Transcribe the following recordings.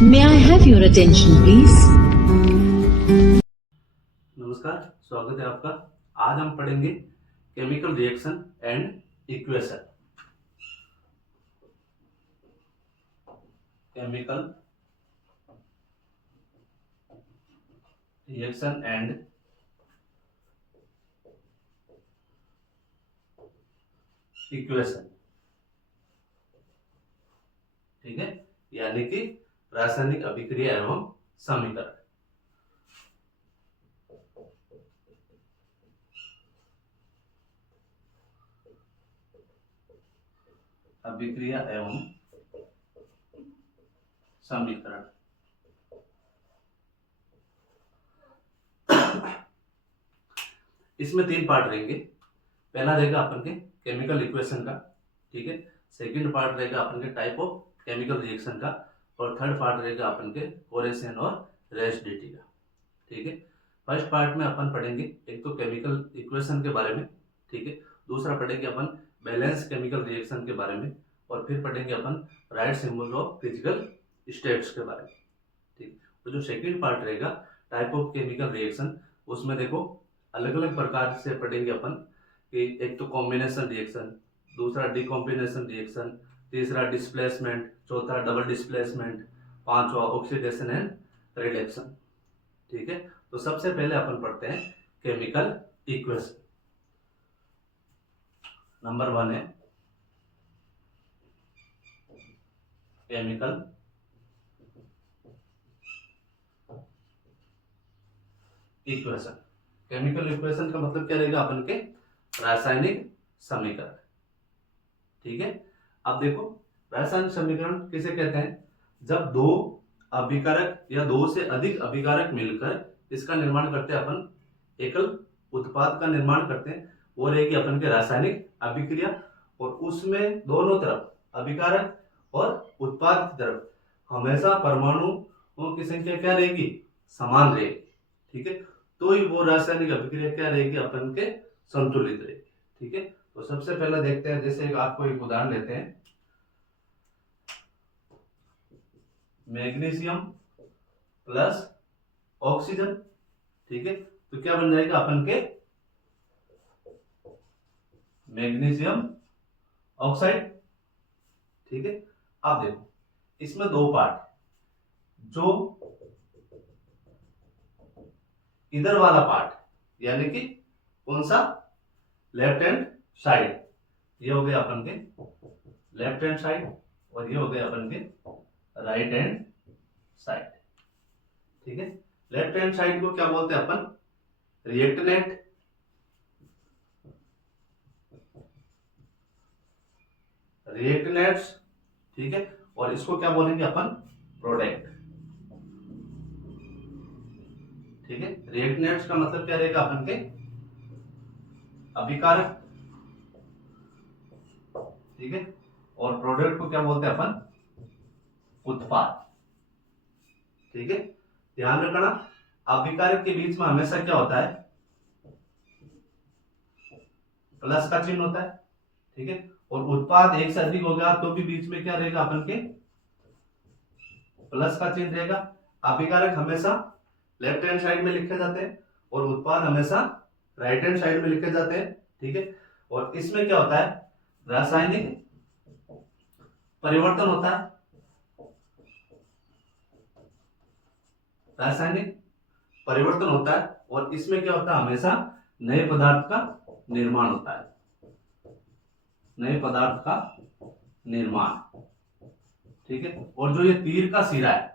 May I have your attention, please? नमस्कार, स्वागत है आपका। आज हम पढ़ेंगे chemical reaction and equation. Chemical reaction and equation, ठीक है, यानी कि रासायनिक अभिक्रिया एवं समीकरण। अभिक्रिया एवं समीकरण। इसमें तीन पार्ट रहेंगे। पहला रहेगा अपन के केमिकल इक्वेशन का, ठीक है। सेकंड पार्ट रहेगा अपन के टाइप ऑफ केमिकल रिएक्शन का, और थर्ड पार्ट रहेगा अपन के कोरेशन और रेसिडिटी का, ठीक है। फर्स्ट पार्ट में अपन पढ़ेंगे एक तो केमिकल इक्वेशन के बारे में, ठीक है। दूसरा पढ़ेंगे अपन बैलेंस केमिकल रिएक्शन के बारे में, और फिर पढ़ेंगे अपन write symbol of physical states के बारे में, ठीक। तो जो सेकंड पार्ट रहेगा टाइप ऑफ केमिकल रिएक्शन, उसमें देखो अलग अलग प्रकार से पढ़ेंगे अपन कि एक तो कॉम्बिनेशन रिएक्शन, दूसरा डिकॉम्बिनेशन रिएक्शन, तीसरा डिस्प्लेसमेंट, चौथा डबल डिस्प्लेसमेंट, पांचवा ऑक्सीडेशन एंड रिडक्शन, ठीक है। तो सबसे पहले अपन पढ़ते हैं केमिकल इक्वेशन। नंबर 1 है केमिकल इक्वेशन। केमिकल इक्वेशन का मतलब क्या रहेगा अपन के रासायनिक समीकरण, ठीक है। अब देखो रासायनिक समीकरण किसे कहते हैं? जब दो अभिकारक या दो से अधिक अभिकारक मिलकर इसका निर्माण करते हैं, अपन एकल उत्पाद का निर्माण करते हैं, वो रहेगी अपन के रासायनिक अभिक्रिया। और उसमें दोनों तरफ अभिकारक और उत्पाद की तरफ हमेशा परमाणुओं की संख्या क्या रहेगी? समान रहेगी, ठीक है। तो ही वो रासायनिक अभिक्रिया क्या रहेगी? अपन के संतुलित रहेगी, ठीक है। तो सबसे पहले देखते हैं, जैसे आपको एक उदाहरण लेते हैं, मैग्नीशियम प्लस ऑक्सीजन, ठीक है। तो क्या बन जाएगा अपन के? मैग्नीशियम ऑक्साइड, ठीक है। अब देखो इसमें दो पार्ट, जो इधर वाला पार्ट यानी कि कौन सा? लेफ्ट हैंड साइड, ये हो गया अपन के लेफ्ट हैंड साइड, और ये हो गया अपन के राइट हैंड साइड, ठीक है। लेफ्ट हैंड साइड को क्या बोलते हैं अपन? रिएक्टेंट, रिएक्टेंट्स, ठीक है। और इसको क्या बोलेंगे अपन? प्रोडक्ट, ठीक है। रिएक्टेंट्स का मतलब क्या रहेगा अपन के? अभिकारक, ठीक है। और प्रोडक्ट को क्या बोलते हैं अपन? उत्पाद, ठीक है। ध्यान रखना अभिकारक के बीच में हमेशा क्या होता है? प्लस का चिन्ह होता है, ठीक है। और उत्पाद एक से अधिक हो गया तो भी बीच में क्या रहेगा अपन के? प्लस का चिन्ह रहेगा। अभिकारक हमेशा लेफ्ट हैंड साइड में लिखे जाते हैं और उत्पाद हमेशा राइट हैंड साइड में लिखे जाते हैं, ठीक है। और इसमें क्या होता है? रासायनिक परिवर्तन होता है, रासायनिक परिवर्तन होता है। और इसमें क्या होता है? हमेशा नए पदार्थ का निर्माण होता है, नए पदार्थ का निर्माण, ठीक है। और जो ये तीर का सिरा है,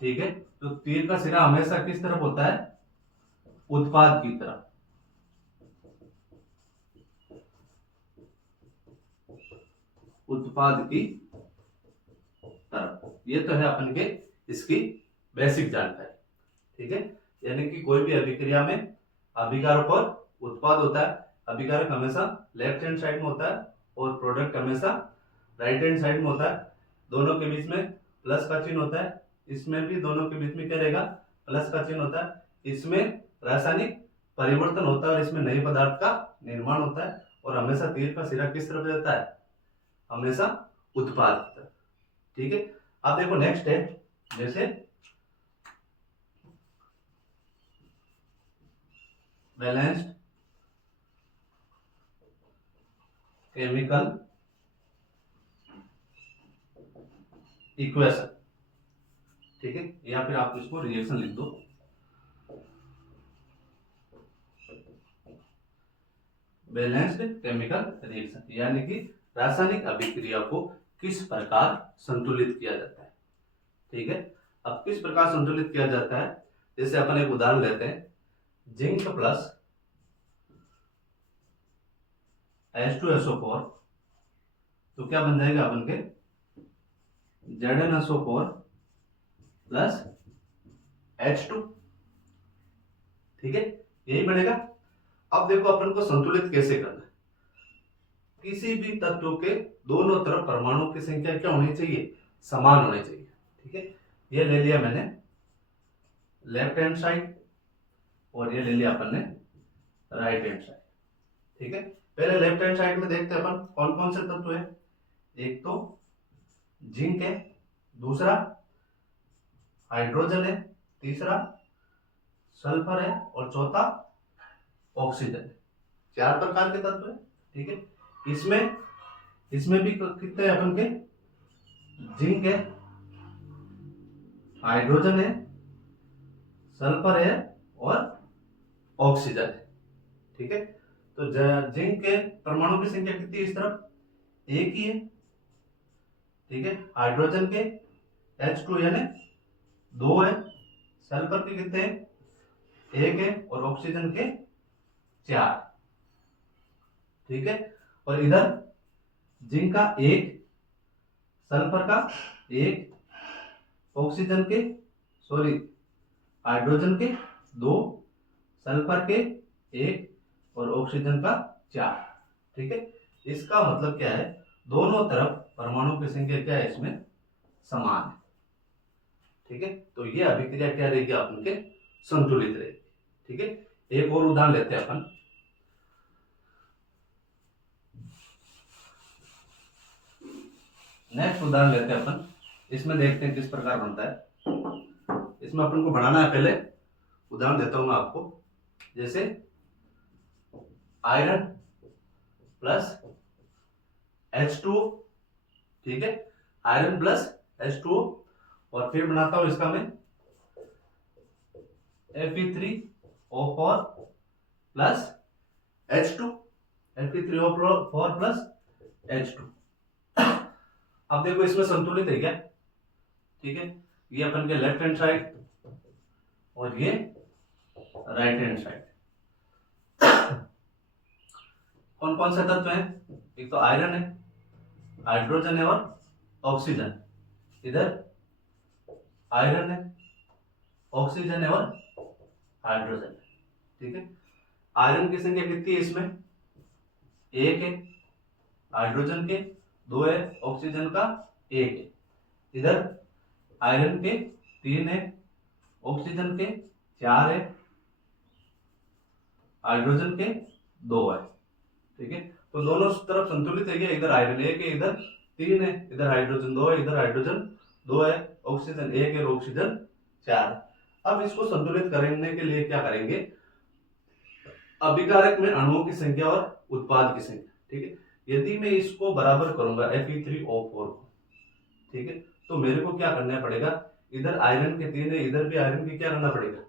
ठीक है, तो तीर का सिरा हमेशा किस तरफ होता है? उत्पाद की तरफ, उत्पाद की तरफ। ये तो है अपन के इसकी बेसिक जानकारी, ठीक है। यानी कि कोई भी अभिक्रिया में अभिकारक और उत्पाद होता है। अभिकारक हमेशा लेफ्ट हैंड साइड में होता है और प्रोडक्ट हमेशा राइट हैंड साइड में होता है। दोनों के बीच में प्लस का चिन्ह होता है। इसमें भी दोनों के बीच में क्या रहेगा? प्लस का चिन्ह होता है। इसमें रासायनिक परिवर्तन होता है और इसमें नए पदार्थ का निर्माण होता है। और हमेशा तीर का सिरा किस तरफ रहता है? हमेशा उत्पाद की तरफ, ठीक है। अब देखो नेक्स्ट है जैसे बैलेंस्ड केमिकल इक्वेशन, ठीक है, या फिर आप इसको रिएक्शन लिख दो। बैलेंस्ड केमिकल रिएक्शन यानी कि रासायनिक अभिक्रिया को किस प्रकार संतुलित किया जाता है, ठीक है। अब किस प्रकार संतुलित किया जाता है, जैसे अपन एक उदाहरण लेते हैं, जिंक प्लस H2SO4, तो क्या बन जाएगा अपन के ZnSO4 प्लस H2, ठीक है, यही बनेगा। अब देखो अपन को संतुलित कैसे करना है, किसी भी तत्व के दोनों तरफ परमाणु की संख्या क्या होनी चाहिए, समान होनी चाहिए, ठीक है। ये ले लिया मैंने लेफ्ट हैंड साइड और ये ले लिया अपन ने राइट हैंड साइड, ठीक है। पहले लेफ्ट हैंड साइड में देखते हैं अपन कौन कौन से तत्व है। एक तो जिंक है, दूसरा हाइड्रोजन है, तीसरा सल्फर है और चौथा ऑक्सीजन है। 4 प्रकार के तत्व है, ठीक है। इसमें भी कितने हैं अपन के, जिंक है, हाइड्रोजन है, सल्फर है और ऑक्सीजन है, ठीक है। तो जिंक के परमाणु की संख्या कितनी है, इस तरफ एक ही है, ठीक है। हाइड्रोजन के H2 यानी 2 है, सल्फर के कितने हैं, 1 है और ऑक्सीजन के 4, ठीक है। और इधर जिंक का 1, सल्फर का 1, ऑक्सीजन के हाइड्रोजन के 2, सल्फर के 1 और ऑक्सीजन का 4, ठीक है। इसका मतलब क्या है, दोनों तरफ परमाणु की संख्या क्या है, इसमें समान है, ठीक है। तो ये अभिक्रिया क्या रहेगी, अपन के संतुलित रहेगी, ठीक है। एक और उदाहरण लेते हैं अपन, नेक्स्ट उदाहरण लेते हैं अपन, इसमें देखते हैं किस प्रकार बनता है। इसमें अपन को बनाना है, पहले उदाहरण देता हूं मैं आपको, जैसे आयरन प्लस H2O, ठीक है, आयरन प्लस H2O, और फिर बनाता हूं इसका मैं Fe3O4 plus H2, Fe3O4 plus H2। अब देखो इसमें संतुलित है क्या, ठीक है, ये अपन के लेफ्ट हैंड साइड और ये राइट हैंड साइड। कौन कौन से तत्व हैं, एक तो आयरन है, हाइड्रोजन है और ऑक्सीजन। इधर आयरन है, ऑक्सीजन है और हाइड्रोजन है, ठीक है। आयरन की संख्या कितनी है इसमें, 1 है, हाइड्रोजन के 2 है, ऑक्सीजन का 1 है। इधर आयरन के 3 है, ऑक्सीजन के 4 है, हाइड्रोजन के 2 है, ठीक है। तो दोनों तरफ संतुलित है क्या, इधर आयरन 1 है, इधर 3 है, इधर हाइड्रोजन 2 है, इधर हाइड्रोजन 2 है, ऑक्सीजन 1 है और ऑक्सीजन 4 है। अब इसको संतुलित करने के लिए क्या करेंगे, अभिकारक में अणुओं की संख्या और उत्पाद की संख्या, ठीक है। यदि मैं इसको बराबर करूंगा Fe3O4 को, ठीक है, तो मेरे को क्या करना पड़ेगा, इधर आयरन के 3 है, इधर भी आयरन के क्या करना पड़ेगा,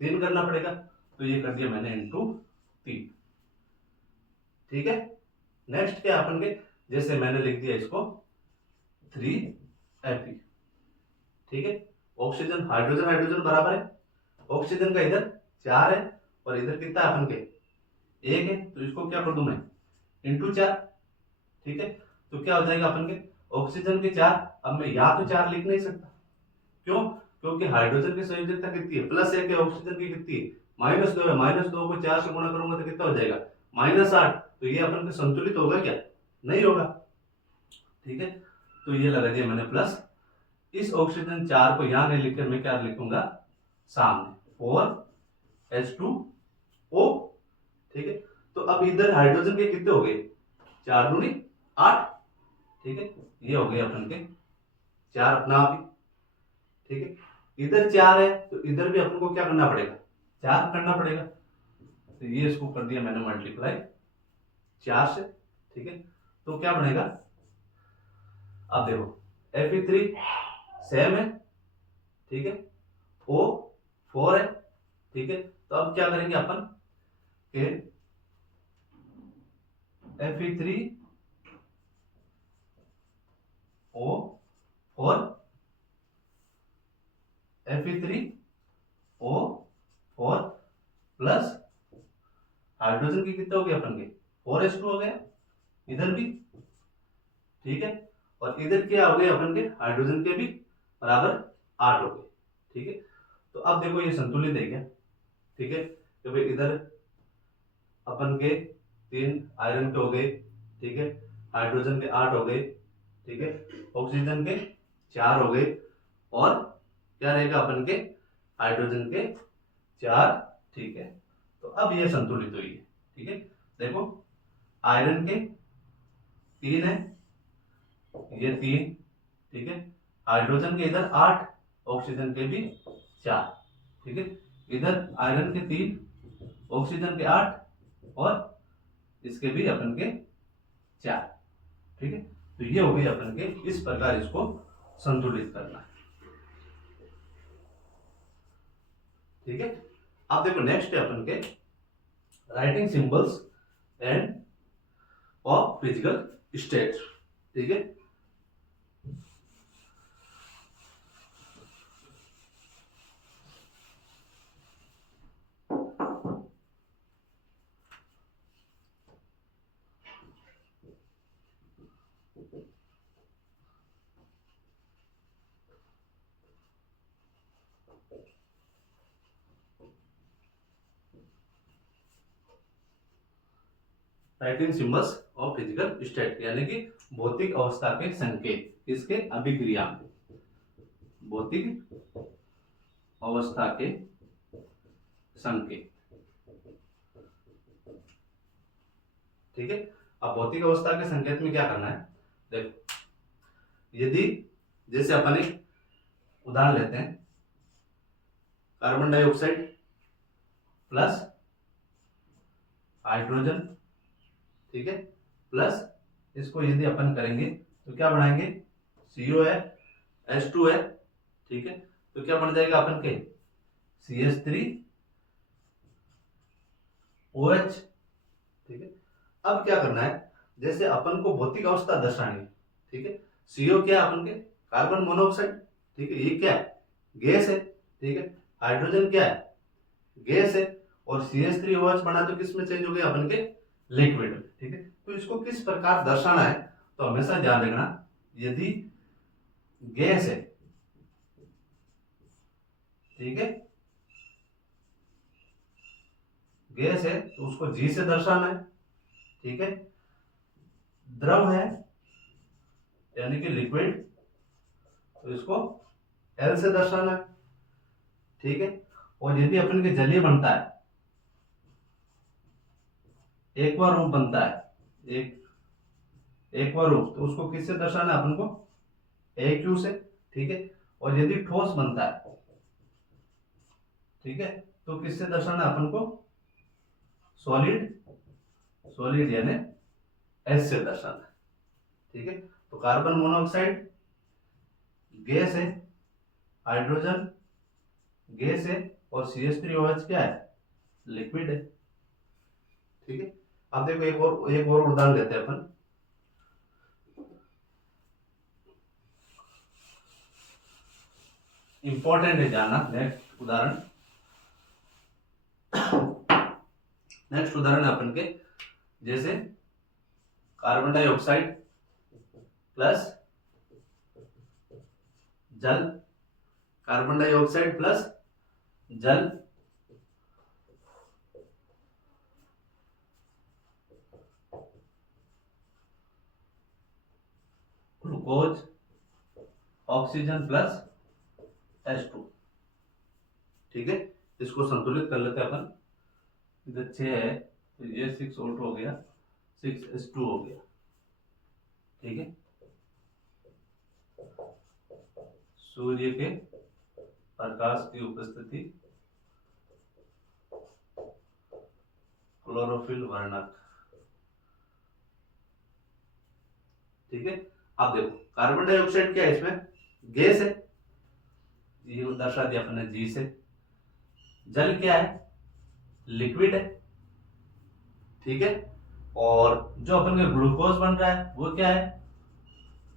3 करना पड़ेगा। तो ये कर दिया मैंने इंटू 3, ठीक है। नेक्स्ट क्या अपन के, जैसे मैंने लिख दिया इसको 3Fe, ठीक है। ऑक्सीजन हाइड्रोजन हाइड्रोजन बराबर है, ऑक्सीजन का इधर 4 है और इधर कितना है अपन के 1 है, तो इसको क्या कर दूं मैं इंटू 4, ठीक है। तो क्या हो जाएगा अपन के ऑक्सीजन के 4, अब मैं या तो 4 लिख नहीं सकता, क्यों, क्योंकि हाइड्रोजन की संयोजकता कितनी है, +1 है, ऑक्सीजन की कितनी है -2 है, -2 को 4 से गुणा करूंगा तो कितना हो जाएगा -8। तो ये अपन के संतुलित होगा क्या, नहीं होगा, ठीक है। तो ये लगा दिया मैंने प्लस, इस ऑक्सीजन 4 को यहां नहीं लिखकर मैं क्या लिखूंगा सामने 4H2O, ठीक है। तो अब इधर हाइड्रोजन के कितने हो गए 4 दूनी 8, ठीक है। ये हो गए अपन के 4 अपना आप ही, ठीक है। इधर 4 है तो इधर भी अपन को क्या करना पड़ेगा, 4 करना पड़ेगा। तो ये इसको कर दिया मैंने मल्टीप्लाई 4 से, ठीक है। तो क्या बनेगा, अब देखो Fe3 सेम है, ठीक है, O 4 है, ठीक है। तो अब क्या करेंगे अपन के Fe3 O 4 Fe3 O 4 plus hydrogen के कितने हो गए अपन के 4H2 हो गया इधर भी, ठीक है। और इधर क्या हो गए अपन के हाइड्रोजन के भी बराबर 8 हो गए, ठीक है। तो अब देखो ये संतुलित है क्या, ठीक है। तो भाई इधर अपन के 3 आयरन के हो गए, ठीक है, हाइड्रोजन के 8 हो गए, ठीक है, ऑक्सीजन के 4 हो गए, और क्या रहेगा अपन के हाइड्रोजन के 4, ठीक है। तो अब ये संतुलित हुई है, ठीक है। देखो आयरन के 3 है, ये 3, ठीक है, हाइड्रोजन के इधर 8, ऑक्सीजन के भी 4, ठीक है। इधर आयरन के 3, ऑक्सीजन के 8 और इसके भी अपन के 4, ठीक है। तो ये हो गई अपन के, इस प्रकार इसको संतुलित करना, ठीक है। अब देखो नेक्स्ट है अपन के writing symbols end of physical state, ठीक है। Writing symbols of physical state यानी कि भौतिक अवस्था के संकेत, इसके अभिक्रिया में, भौतिक अवस्था के संकेत, ठीक है। अब भौतिक अवस्था के संकेत में क्या करना है, देखो यदि जैसे अपन एक उदाहरण लेते हैं, कार्बन डाइऑक्साइड प्लस हाइड्रोजन, ठीक है, प्लस इसको यदि अपन करेंगे तो क्या बनाएंगे, CO है, H2 है, ठीक है। तो क्या बन जाएगा अपन के CH3OH, ठीक है। अब क्या करना है, जैसे अपन को भौतिक अवस्था दर्शानी है, ठीक है। CO क्या है अपन के कार्बन मोनोऑक्साइड, ठीक है, ये क्या है गैस है, ठीक है। हाइड्रोजन क्या है गैस है, और CH3OH बना तो किस में चेंज हो गया अपन के लिक्विड में, ठीक है। तो इसको किस प्रकार दर्शाना है, तो हमेशा ध्यान रखना, यदि गैस है, ठीक है, गैस है तो उसको G से दर्शाना है, ठीक है। द्रव है यानी कि लिक्विड, तो इसको L से दर्शाना है, ठीक है। और यदि अपन के जलीय बनता है, एक्वा रूप बनता है, एक्वा रूप, तो उसको किससे दर्शाना है अपन को AQ से, ठीक है। और यदि ठोस बनता है, ठीक है, तो किससे दर्शाना है अपन को सॉलिड यानी S से दर्शाना है, ठीक है। तो कार्बन मोनोऑक्साइड गैस है, हाइड्रोजन गैस है, और CH3OH क्या है लिक्विड है, ठीक है। अब देखो एक और उदाहरण लेते हैं अपन, इंपॉर्टेंट है जानना। नेक्स्ट उदाहरण है अपन के, जैसे कार्बन डाइऑक्साइड प्लस जल, कार्बन डाइऑक्साइड प्लस जल, ग्लूकोज, ऑक्सीजन प्लस H2, ठीक है। इसको संतुलित कर लेते हैं अपन, इधर 6 है तो ये 6O2 हो गया, 6H2 हो गया, ठीक है। सूर्य के प्रकाश की उपस्थिति क्लोरोफिल वर्णक। ठीक है, अब देखो कार्बन डाइऑक्साइड क्या है, इसमें गैस है, ये दर्शा दिया अपने जी से। जल क्या है, लिक्विड है। ठीक है, और जो अपन का ग्लूकोज बन रहा है वो क्या है,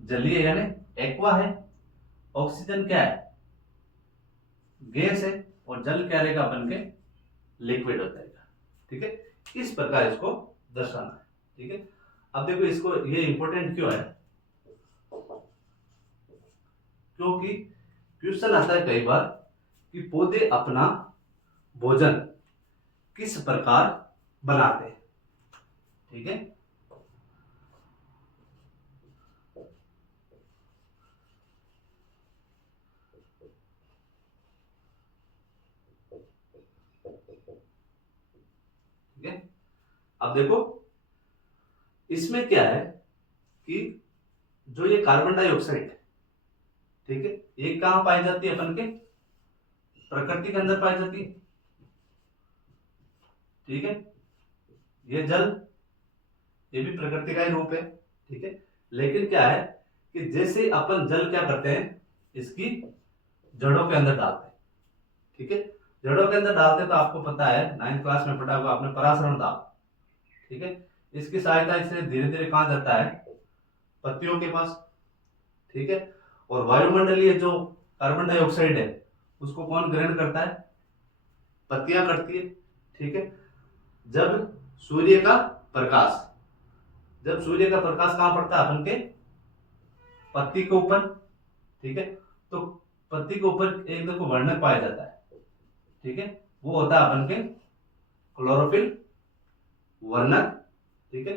जलीय यानी एक्वा है। ऑक्सीजन क्या है, गैस है। और जल क्या रहेगा अपन के, लिक्विड होता है। ठीक है, इस प्रकार इसको दर्शाना है। ठीक है, अब देखो इसको, ये इंपॉर्टेंट क्यों है, क्योंकि क्वेश्चन आता है कई बार कि पौधे अपना भोजन किस प्रकार बनाते हैं। ठीक है, ठीक है, अब देखो इसमें क्या है कि जो ये कार्बन डाइऑक्साइड है, ठीक है, ये कहां पाई जाती है, अपन के प्रकृति के अंदर पाई जाती है। ठीक है, ये जल, ये भी प्रकृति का ही रूप है। ठीक है, लेकिन क्या है कि जैसे अपन जल क्या करते हैं, इसकी जड़ों के अंदर डालते हैं। ठीक है, जड़ों के अंदर डालते हैं तो आपको पता है 9th क्लास में पढ़ा होगा आपने, परासरण दाब। ठीक है, इसकी सहायता से धीरे धीरे कहां जाता है, पत्तियों के पास। ठीक है, और वायुमंडलीय जो कार्बन डाइऑक्साइड है उसको कौन ग्रहण करता है, पत्तियां करती है। ठीक है, जब सूर्य का प्रकाश, जब सूर्य का प्रकाश कहां पड़ता है, अपन के पत्ती के ऊपर। ठीक है, तो पत्ती के ऊपर एक देखो वर्णक पाया जाता है। ठीक है, वो होता है अपन के क्लोरोफिल वर्णक। ठीक है,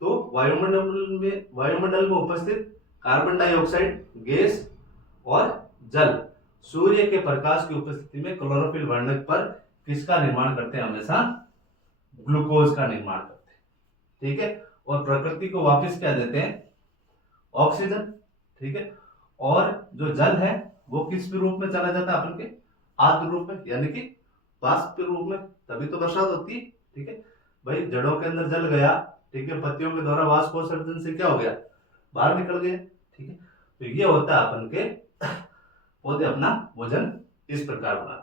तो वायुमंडल में उपस्थित कार्बन डाइऑक्साइड गैस और जल सूर्य के प्रकाश की उपस्थिति में क्लोरोफिल वर्णक पर किसका निर्माण करते हैं, हमेशा ग्लूकोज का निर्माण करते हैं। ठीक है, और प्रकृति को वापस क्या देते हैं, ऑक्सीजन। ठीक है, और जो जल है वो किस रूप में चला जाता है, अपन के आद्र रूप में, यानी कि वाष्प के रूप में, तभी तो बरसात होती है। ठीक है भाई, जड़ों के अंदर जल गया, ठीक है, पत्तियों के द्वारा वाष्पोत्सर्जन से क्या हो गया, बाहर निकल गए। ठीक है, तो ये होता है अपन के पौधे अपना भोजन इस प्रकार बनाते हैं।